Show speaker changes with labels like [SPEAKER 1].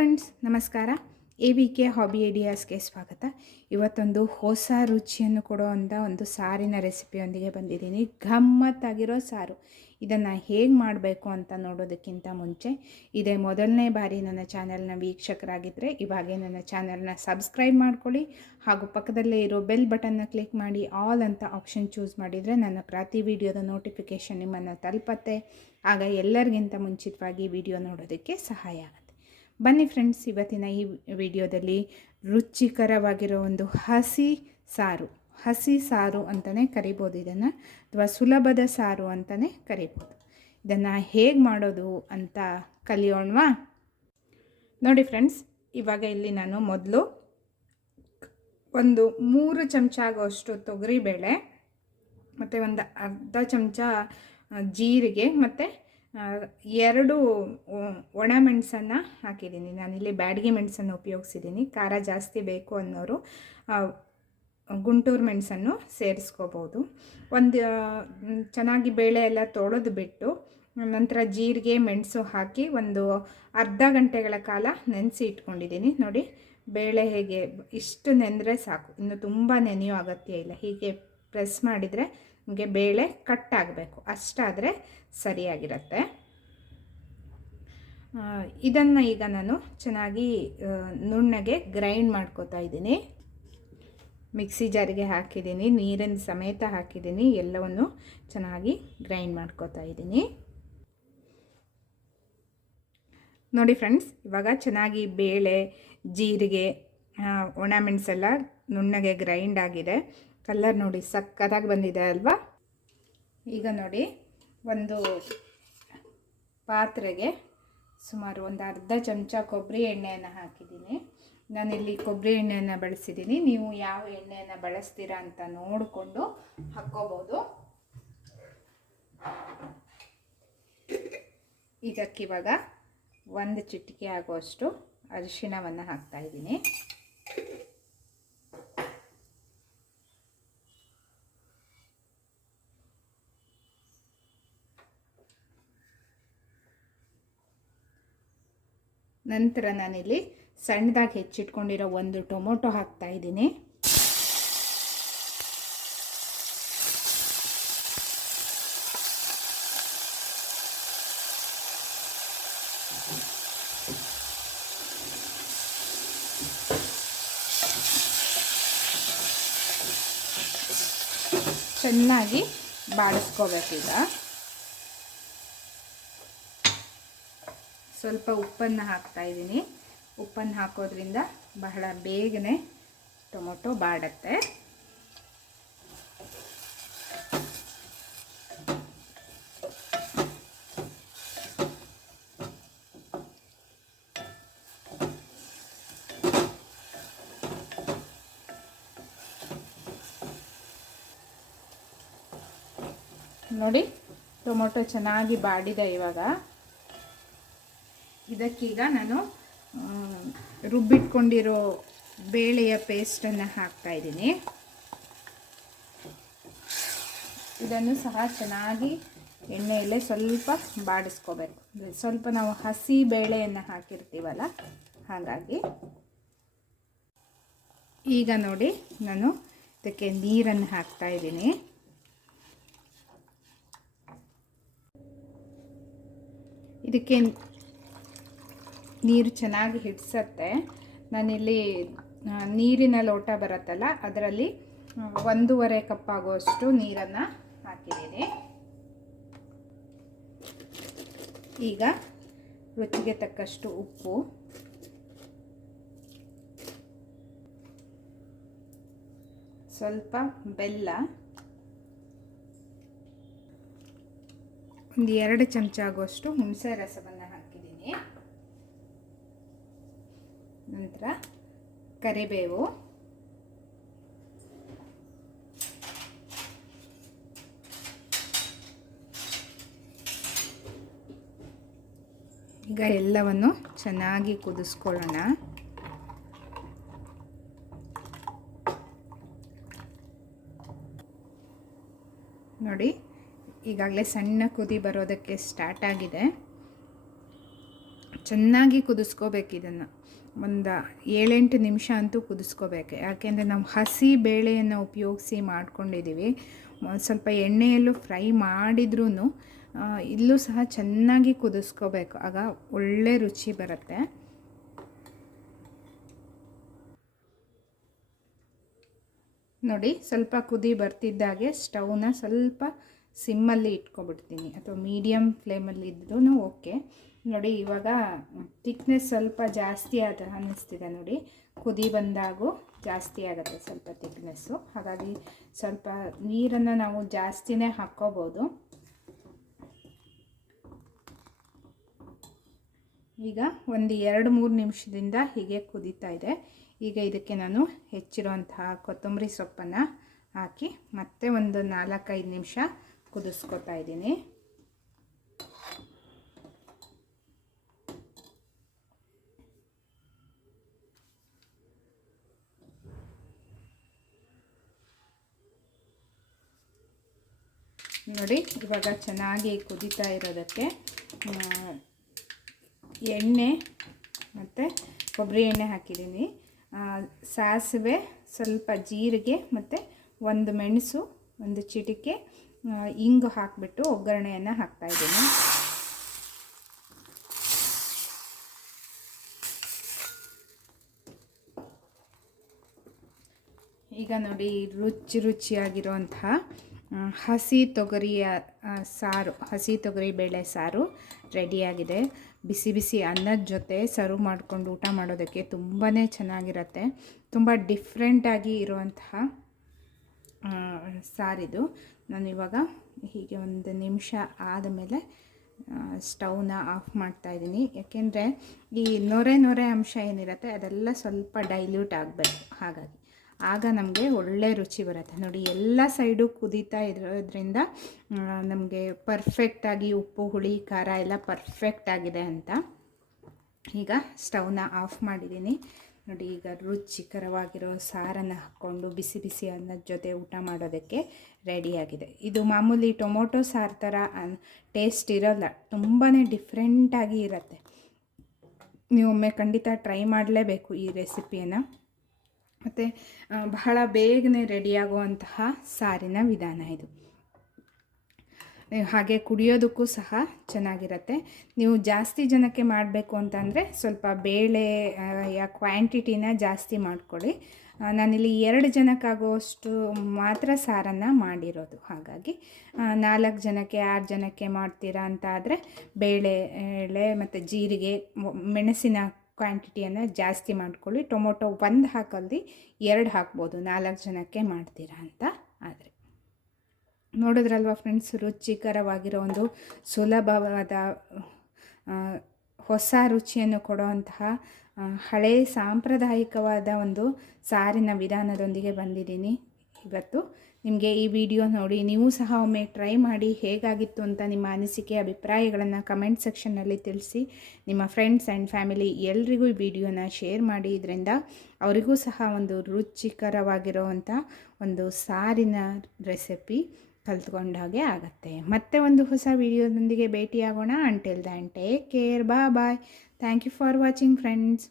[SPEAKER 1] Friends ನಮಸ್ಕಾರ. A V K hobby ಐಡಿಯಾಸ್ಗೆ ಸ್ವಾಗತ. ಇವತ್ತೊಂದು ಹೊಸ ರುಚಿಯನ್ನು ಕೊಡುವಂಥ ಒಂದು ಸಾರಿನ ರೆಸಿಪಿಯೊಂದಿಗೆ ಬಂದಿದ್ದೀನಿ. ಗಮ್ಮತ್ತಾಗಿರೋ ಸಾರು. ಇದನ್ನು ಹೇಗೆ ಮಾಡಬೇಕು ಅಂತ ನೋಡೋದಕ್ಕಿಂತ ಮುಂಚೆ, ಇದೇ ಮೊದಲನೇ ಬಾರಿ ನನ್ನ ಚಾನಲ್ನ ವೀಕ್ಷಕರಾಗಿದ್ದರೆ ಇವಾಗೇ ನನ್ನ ಚಾನೆಲ್ನ ಸಬ್ಸ್ಕ್ರೈಬ್ ಮಾಡ್ಕೊಳ್ಳಿ. ಹಾಗೂ ಪಕ್ಕದಲ್ಲೇ ಇರೋ ಬೆಲ್ ಬಟನ್ನ ಕ್ಲಿಕ್ ಮಾಡಿ ಆಲ್ ಅಂತ ಆಪ್ಷನ್ ಚೂಸ್ ಮಾಡಿದರೆ ನನ್ನ ಪ್ರತಿ ವಿಡಿಯೋದ ನೋಟಿಫಿಕೇಷನ್ ನಿಮ್ಮನ್ನು ತಲುಪತ್ತೆ. ಆಗ ಎಲ್ಲರಿಗಿಂತ ಮುಂಚಿತವಾಗಿ ವಿಡಿಯೋ ನೋಡೋದಕ್ಕೆ ಸಹಾಯ ಬನ್ನಿ ಫ್ರೆಂಡ್ಸ್, ಇವತ್ತಿನ ಈ ವಿಡಿಯೋದಲ್ಲಿ ರುಚಿಕರವಾಗಿರೋ ಒಂದು ಹಸಿ ಸಾರು. ಹಸಿ ಸಾರು ಅಂತಲೇ ಕರಿಬೋದು. ಇದನ್ನು ಅಥವಾ ಸುಲಭದ ಸಾರು ಅಂತಲೇ ಕರಿಬೋದು. ಇದನ್ನು ಹೇಗೆ ಮಾಡೋದು ಅಂತ ಕಲಿಯೋಣವಾ? ನೋಡಿ ಫ್ರೆಂಡ್ಸ್, ಇವಾಗ ಇಲ್ಲಿ ನಾನು ಮೊದಲು ಒಂದು ಮೂರು ಚಮಚ ಆಗೋಷ್ಟು ತೊಗರಿಬೇಳೆ, ಮತ್ತು ಒಂದು ಅರ್ಧ ಚಮಚ ಜೀರಿಗೆ, ಮತ್ತು ಎರಡು ಒಣ ಮೆಣಸನ್ನು ಹಾಕಿದ್ದೀನಿ. ನಾನಿಲ್ಲಿ ಬ್ಯಾಡಗಿ ಮೆಣಸನ್ನು ಉಪಯೋಗಿಸಿದ್ದೀನಿ. ಖಾರ ಜಾಸ್ತಿ ಬೇಕು ಅನ್ನೋರು ಗುಂಟೂರು ಮೆಣಸನ್ನು ಸೇರಿಸ್ಕೋಬೋದು. ಒಂದು ಚೆನ್ನಾಗಿ ಬೇಳೆ ಎಲ್ಲ ತೊಳೆದು ಬಿಟ್ಟು, ನಂತರ ಜೀರಿಗೆ, ಮೆಣಸು ಹಾಕಿ ಒಂದು ಅರ್ಧ ಗಂಟೆಗಳ ಕಾಲ ನೆನೆಸಿ ಇಟ್ಕೊಂಡಿದ್ದೀನಿ. ನೋಡಿ, ಬೇಳೆ ಹೇಗೆ ಇಷ್ಟು ನೆನೆದ್ರೆ ಸಾಕು. ಇನ್ನು ತುಂಬ ನೆನೆಯೋ ಅಗತ್ಯ ಇಲ್ಲ. ಹೀಗೆ ಪ್ರೆಸ್ ಮಾಡಿದರೆ ನಿಮಗೆ ಬೇಳೆ ಕಟ್ ಆಗಬೇಕು. ಅಷ್ಟಾದರೆ ಸರಿಯಾಗಿರುತ್ತೆ. ಇದನ್ನು ಈಗ ನಾನು ಚೆನ್ನಾಗಿ ನುಣ್ಣಗೆ ಗ್ರೈಂಡ್ ಮಾಡ್ಕೋತಾ ಇದ್ದೀನಿ. ಮಿಕ್ಸಿ ಜಾರಿಗೆ ಹಾಕಿದ್ದೀನಿ, ನೀರಿನ ಸಮೇತ ಹಾಕಿದ್ದೀನಿ, ಎಲ್ಲವನ್ನು ಚೆನ್ನಾಗಿ ಗ್ರೈಂಡ್ ಮಾಡ್ಕೋತಾ ಇದ್ದೀನಿ. ನೋಡಿ ಫ್ರೆಂಡ್ಸ್, ಇವಾಗ ಚೆನ್ನಾಗಿ ಬೇಳೆ, ಜೀರಿಗೆ ಒಣಮೆಣಸೆಲ್ಲ ನುಣ್ಣಗೆ ಗ್ರೈಂಡ್ ಆಗಿದೆ. ಕಲರ್ ನೋಡಿ ಸಕ್ಕತ್ತಾಗಿ ಬಂದಿದೆ ಅಲ್ವಾ? ಈಗ ನೋಡಿ ಒಂದು ಪಾತ್ರೆಗೆ ಸುಮಾರು ಒಂದು ಅರ್ಧ ಚಮಚ ಕೊಬ್ಬರಿ ಎಣ್ಣೆಯನ್ನು ಹಾಕಿದ್ದೀನಿ. ನಾನಿಲ್ಲಿ ಕೊಬ್ಬರಿ ಎಣ್ಣೆಯನ್ನು ಬಳಸಿದ್ದೀನಿ. ನೀವು ಯಾವ ಎಣ್ಣೆಯನ್ನು ಬಳಸ್ತೀರಾ ಅಂತ ನೋಡಿಕೊಂಡು ಹಾಕ್ಕೋಬೋದು. ಇದಕ್ಕಿವಾಗ ಒಂದು ಚಿಟಿಕೆ ಆಗುವಷ್ಟು ಅರಿಶಿಣವನ್ನು ಹಾಕ್ತಾಯಿದ್ದೀನಿ ನಂತರ ನಾನಿಲ್ಲಿ ಸಣ್ಣದಾಗಿ ಹೆಚ್ಚಿಟ್ಕೊಂಡಿರೋ ಒಂದು ಟೊಮೊಟೊ ಹಾಕ್ತಾ ಇದ್ದೀನಿ. ಚೆನ್ನಾಗಿ ಬಾಡಿಸ್ಕೋಬೇಕೀಗ ಸ್ವಲ್ಪ ಉಪ್ಪನ್ನು ಹಾಕ್ತಾ ಇದ್ದೀನಿ. ಉಪ್ಪನ್ನು ಹಾಕೋದ್ರಿಂದ ಬಹಳ ಬೇಗನೆ ಟೊಮೊಟೊ ಬಾಡತ್ತೆ. ನೋಡಿ, ಟೊಮೊಟೊ ಚೆನ್ನಾಗಿ ಬಾಡಿದೆ ಇವಾಗ. ಇದಕ್ಕೀಗ ನಾನು ರುಬ್ಬಿಟ್ಕೊಂಡಿರೋ ಬೇಳೆಯ ಪೇಸ್ಟನ್ನು ಹಾಕ್ತಾಯಿದ್ದೀನಿ ಇದನ್ನು ಸಹ ಚೆನ್ನಾಗಿ ಎಣ್ಣೆಯಲ್ಲೇ ಸ್ವಲ್ಪ ಬಾಡಿಸ್ಕೋಬೇಕು. ಸ್ವಲ್ಪ ನಾವು ಹಸಿ ಬೇಳೆಯನ್ನು ಹಾಕಿರ್ತೀವಲ್ಲ, ಹಾಗಾಗಿ. ಈಗ ನೋಡಿ, ನಾನು ಇದಕ್ಕೆ ನೀರನ್ನು ಹಾಕ್ತಾ ಇದ್ದೀನಿ. ಇದಕ್ಕೆ ನೀರು ಚೆನ್ನಾಗಿ ಹಿಡಿಸತ್ತೆ. ನಾನಿಲ್ಲಿ ನೀರಿನ ಲೋಟ ಬರುತ್ತಲ್ಲ, ಅದರಲ್ಲಿ ಒಂದೂವರೆ ಕಪ್ ಆಗುವಷ್ಟು ನೀರನ್ನು ಹಾಕಿದ್ದೀನಿ. ಈಗ ರುಚಿಗೆ ತಕ್ಕಷ್ಟು ಉಪ್ಪು. ಸ್ವಲ್ಪ ಬೆಲ್ಲ. ಒಂದು ಎರಡು ಚಮಚ ಆಗುವಷ್ಟು ಹುಣಸೆ ರಸವನ್ನು ಹಾಕಿದ್ದೀನಿ ನಂತರ ಕರಿಬೇವು. ಈಗ ಎಲ್ಲವನ್ನು ಚೆನ್ನಾಗಿ ಕುದಿಸ್ಕೊಳ್ಳೋಣ. ನೋಡಿ ಈಗಾಗಲೇ ಸಣ್ಣ ಕುದಿ ಬರೋದಕ್ಕೆ ಸ್ಟಾರ್ಟ್ ಆಗಿದೆ. ಚೆನ್ನಾಗಿ ಕುದಿಸ್ಕೋಬೇಕು ಇದನ್ನು. ಒಂದು ಏಳೆಂಟು ನಿಮಿಷ ಅಂತೂ ಕುದಿಸ್ಕೋಬೇಕು. ಯಾಕೆಂದರೆ ನಾವು ಹಸಿ ಬೇಳೆಯನ್ನು ಉಪಯೋಗಿಸಿ ಮಾಡ್ಕೊಂಡಿದ್ದೀವಿ ಸ್ವಲ್ಪ ಎಣ್ಣೆಯಲ್ಲೂ ಫ್ರೈ ಮಾಡಿದ್ರೂ ಇಲ್ಲೂ ಸಹ ಚೆನ್ನಾಗಿ ಕುದಿಸ್ಕೋಬೇಕು. ಆಗ ಒಳ್ಳೆ ರುಚಿ ಬರುತ್ತೆ. ನೋಡಿ, ಸ್ವಲ್ಪ ಕುದಿ ಬರ್ತಿದ್ದಾಗೆ ಸ್ಟವ್ನ ಸ್ವಲ್ಪ ಸಿಮ್ಮಲ್ಲಿ ಇಟ್ಕೊಬಿಡ್ತೀನಿ. ಅಥವಾ ಮೀಡಿಯಮ್ ಫ್ಲೇಮಲ್ಲಿ ಇದ್ರೂ ಓಕೆ. ನೋಡಿ, ಇವಾಗ ತಿಕ್ನೆಸ್ ಸ್ವಲ್ಪ ಜಾಸ್ತಿ ಆದ ಅನ್ನಿಸ್ತಿದೆ ನೋಡಿ. ಕುದಿ ಬಂದಾಗೂ ಜಾಸ್ತಿ ಆಗುತ್ತೆ ಸ್ವಲ್ಪ ತಿಕ್ನೆಸ್ಸು ಹಾಗಾಗಿ ಸ್ವಲ್ಪ ನೀರನ್ನು ನಾವು ಜಾಸ್ತಿನೇ ಹಾಕ್ಕೋಬೋದು. ಈಗ ಒಂದು ಎರಡು ಮೂರು ನಿಮಿಷದಿಂದ ಹೀಗೆ ಕುದೀತಾ ಇದೆ. ಈಗ ಇದಕ್ಕೆ ನಾನು ಹೆಚ್ಚಿರುವಂತಹ ಕೊತ್ತಂಬರಿ ಸೊಪ್ಪನ್ನು ಹಾಕಿ ಮತ್ತೆ ಒಂದು ನಾಲ್ಕೈದು ನಿಮಿಷ ಕುದಿಸ್ಕೊತಾ ಇದ್ದೀನಿ. ನೋಡಿ, ಇವಾಗ ಚೆನ್ನಾಗಿ ಕುದೀತಾ ಇರೋದಕ್ಕೆ ಎಣ್ಣೆ ಮತ್ತು ಕೊಬ್ಬರಿ ಎಣ್ಣೆ ಹಾಕಿದ್ದೀನಿ. ಸಾಸಿವೆ ಸ್ವಲ್ಪ ಜೀರಿಗೆ ಮತ್ತು ಒಂದು ಮೆಣಸು, ಒಂದು ಚಿಟಿಕೆ ಇಂಗು ಹಾಕಿಬಿಟ್ಟು ಒಗ್ಗರಣೆಯನ್ನು ಹಾಕ್ತಾಯಿದ್ದೀನಿ ಈಗ ನೋಡಿ, ರುಚಿ ರುಚಿಯಾಗಿರುವಂತಹ ಹಸಿ ತೊಗರಿಯ ಸಾರು, ಹಸಿ ತೊಗರಿ ಬೇಳೆ ಸಾರು ರೆಡಿಯಾಗಿದೆ. ಬಿಸಿ ಬಿಸಿ ಅನ್ನದ ಜೊತೆ ಸರ್ವ್ ಮಾಡಿಕೊಂಡು ಊಟ ಮಾಡೋದಕ್ಕೆ ತುಂಬಾ ಚೆನ್ನಾಗಿರುತ್ತೆ. ತುಂಬ ಡಿಫ್ರೆಂಟಾಗಿ ಇರುವಂತಹ ಸಾರಿದು. ನಾನು ಇವಾಗ ಹೀಗೆ ಒಂದು ನಿಮಿಷ ಆದಮೇಲೆ ಸ್ಟವ್ನ ಆಫ್ ಮಾಡ್ತಾ ಇದ್ದೀನಿ. ಯಾಕೆಂದರೆ ಈ ನೊರೆ ನೊರೆ ಅಂಶ ಏನಿರುತ್ತೆ ಅದೆಲ್ಲ ಸ್ವಲ್ಪ ಡೈಲ್ಯೂಟ್ ಆಗಬೇಕು. ಹಾಗಾಗಿ. ಆಗ ನಮಗೆ ಒಳ್ಳೆ ರುಚಿ ಬರುತ್ತೆ. ನೋಡಿ, ಎಲ್ಲ ಸೈಡು ಕುದೀತಾ ಇರೋದ್ರಿಂದ ನಮಗೆ ಪರ್ಫೆಕ್ಟಾಗಿ ಉಪ್ಪು, ಹುಳಿ, ಖಾರ ಎಲ್ಲ ಪರ್ಫೆಕ್ಟ್ ಆಗಿದೆ ಅಂತ. ಈಗ ಸ್ಟವ್ನ ಆಫ್ ಮಾಡಿದ್ದೀನಿ. ನೋಡಿ, ಈಗ ರುಚಿಕರವಾಗಿರೋ ಸಾರನ್ನು ಹಾಕ್ಕೊಂಡು ಬಿಸಿ ಬಿಸಿ ಅನ್ನದ ಜೊತೆ ಊಟ ಮಾಡೋದಕ್ಕೆ ರೆಡಿಯಾಗಿದೆ ಇದು ಮಾಮೂಲಿ ಟೊಮೊಟೊ ಸಾರು ಥರ ಟೇಸ್ಟ್ ಇರೋಲ್ಲ. ತುಂಬಾ ಡಿಫ್ರೆಂಟಾಗಿ ಇರುತ್ತೆ. ನೀವೊಮ್ಮೆ ಖಂಡಿತ ಟ್ರೈ ಮಾಡಲೇಬೇಕು ಈ ರೆಸಿಪಿಯನ್ನು ಮತ್ತು ಬಹಳ ಬೇಗನೆ ರೆಡಿಯಾಗುವಂತಹ ಸಾರಿನ ವಿಧಾನ ಇದು. ಹಾಗೆ ಕುಡಿಯೋದಕ್ಕೂ ಸಹ ಚೆನ್ನಾಗಿರುತ್ತೆ. ನೀವು ಜಾಸ್ತಿ ಜನಕ್ಕೆ ಮಾಡಬೇಕು ಅಂತಂದರೆ ಸ್ವಲ್ಪ ಬೇಳೆ ಆ, ಯಾ ಕ್ವಾಂಟಿಟಿನ ಜಾಸ್ತಿ ಮಾಡಿಕೊಳ್ಳಿ. ನಾನಿಲ್ಲಿ ಎರಡು ಜನಕ್ಕಾಗುವಷ್ಟು ಮಾತ್ರ ಸಾರನ್ನು ಮಾಡಿರೋದು. ಹಾಗಾಗಿ ನಾಲ್ಕು ಜನಕ್ಕೆ ಆರು ಜನಕ್ಕೆ ಮಾಡ್ತೀರಾ ಅಂತ ಆದರೆ ಬೇಳೆ ಎಳೆ ಮತ್ತು ಜೀರಿಗೆ ಮೆಣಸಿನ ಕ್ವಾಂಟಿಟಿಯನ್ನು ಜಾಸ್ತಿ ಮಾಡ್ಕೊಳ್ಳಿ. ಟೊಮೊಟೊ ಒಂದು ಹಾಕಲ್ದಿ ಎರಡು ಹಾಕ್ಬೋದು. ನಾಲ್ಕು ಜನಕ್ಕೆ ಮಾಡ್ತೀರಾ ಅಂತ ಆದರೆ. ನೋಡಿದ್ರಲ್ವ ಫ್ರೆಂಡ್ಸ್ ರುಚಿಕರವಾಗಿರೋ ಒಂದು ಸುಲಭವಾದ ಹೊಸ ರುಚಿಯನ್ನು ಕೊಡುವಂತಹ ಹಳೆ ಸಾಂಪ್ರದಾಯಿಕವಾದ ಒಂದು ಸಾರಿನ ವಿಧಾನದೊಂದಿಗೆ ಬಂದಿದ್ದೀನಿ. ಇವತ್ತು ನಿಮಗೆ ಈ ವಿಡಿಯೋ ನೋಡಿ, ನೀವು ಸಹ ಒಮ್ಮೆ ಟ್ರೈ ಮಾಡಿ ಹೇಗಾಗಿತ್ತು ಅಂತ ನಿಮ್ಮ ಅನಿಸಿಕೆ, ಅಭಿಪ್ರಾಯಗಳನ್ನು ಕಮೆಂಟ್ ಸೆಕ್ಷನ್ನಲ್ಲಿ ತಿಳಿಸಿ. ನಿಮ್ಮ ಫ್ರೆಂಡ್ಸ್ ಆ್ಯಂಡ್ ಫ್ಯಾಮಿಲಿ ಎಲ್ರಿಗೂ ಈ ವಿಡಿಯೋನ ಶೇರ್ ಮಾಡಿ. ಇದರಿಂದ ಅವರಿಗೂ ಸಹ ಒಂದು ರುಚಿಕರವಾಗಿರುವಂಥ ಒಂದು ಸಾರಿನ ರೆಸಿಪಿ ಕಲ್ತ್ಕೊಂಡ ಹಾಗೆ ಆಗುತ್ತೆ. ಮತ್ತೆ ಒಂದು ಹೊಸ ವಿಡಿಯೋದೊಂದಿಗೆ ಭೇಟಿಯಾಗೋಣ. Until then take care bye bye thank you for watching friends